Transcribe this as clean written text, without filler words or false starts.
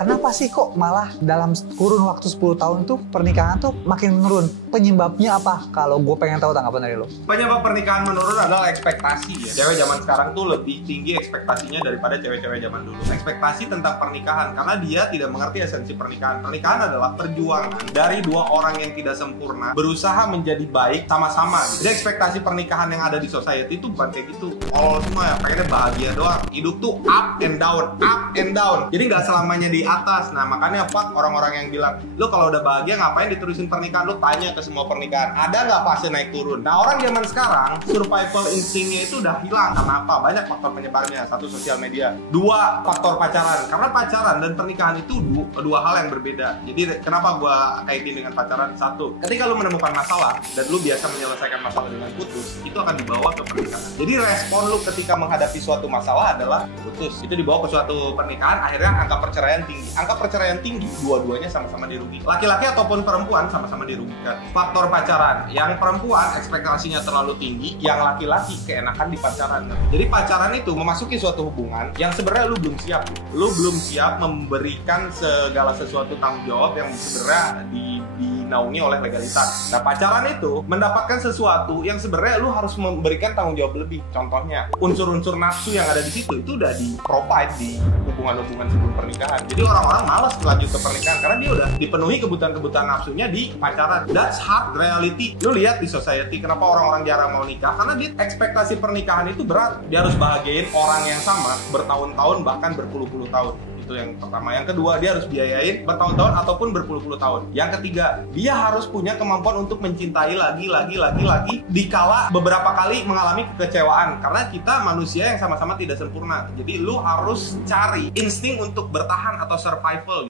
Kenapa sih kok malah dalam kurun waktu 10 tahun tuh pernikahan tuh makin menurun? Penyebabnya apa? Kalau gue pengen tahu tanggapan dari lo. Penyebab pernikahan menurun adalah ekspektasi ya. Cewek zaman sekarang tuh lebih tinggi ekspektasinya daripada cewek-cewek zaman dulu. Ekspektasi tentang pernikahan karena dia tidak mengerti esensi pernikahan. Pernikahan adalah perjuangan dari dua orang yang tidak sempurna berusaha menjadi baik sama-sama. Jadi ekspektasi pernikahan yang ada di society itu bukan kayak gitu. All semua ya pengennya bahagia doang. Hidup tuh up and down, up and down. Jadi nggak selamanya di atas. Nah makanya fuck orang-orang yang bilang lu kalau udah bahagia ngapain diterusin pernikahan. Lu tanya ke semua pernikahan ada nggak fase naik turun. Nah orang zaman sekarang survival instingnya itu udah hilang. Karena apa? Banyak faktor penyebabnya. Satu, sosial media. Dua, faktor pacaran. Karena pacaran dan pernikahan itu dua hal yang berbeda. Jadi kenapa gua kaitin dengan pacaran? Satu, ketika lu menemukan masalah dan lu biasa menyelesaikan masalah dengan putus, itu akan dibawa ke pernikahan. Jadi respon lu ketika menghadapi suatu masalah adalah putus. Itu dibawa ke suatu pernikahan, akhirnya angka perceraian tinggi. Angka perceraian tinggi, dua-duanya sama-sama dirugikan. Laki-laki ataupun perempuan sama-sama dirugikan. Faktor pacaran, yang perempuan ekspektasinya terlalu tinggi, yang laki-laki keenakan di pacaran. Jadi pacaran itu memasuki suatu hubungan yang sebenarnya lu belum siap. Lu belum siap memberikan segala sesuatu tanggung jawab yang sebenarnya dinaungi oleh legalitas. Nah pacaran itu mendapatkan sesuatu yang sebenarnya lu harus memberikan tanggung jawab lebih. Contohnya unsur-unsur nafsu yang ada di situ itu udah di-provide di hubungan-hubungan sebelum pernikahan. Jadi orang-orang malas lanjut ke pernikahan karena dia udah dipenuhi kebutuhan-kebutuhan nafsunya di pacaran. That's hard reality. Lu lihat di society kenapa orang-orang jarang mau nikah karena dia ekspektasi pernikahan itu berat. Dia harus bahagiain orang yang sama bertahun-tahun bahkan berpuluh-puluh tahun. Itu yang pertama. Yang kedua, dia harus biayain bertahun-tahun ataupun berpuluh-puluh tahun. Yang ketiga, dia harus punya kemampuan untuk mencintai lagi dikala beberapa kali mengalami kekecewaan karena kita manusia yang sama-sama tidak sempurna. Jadi lu harus cari insting untuk bertahan atau survival.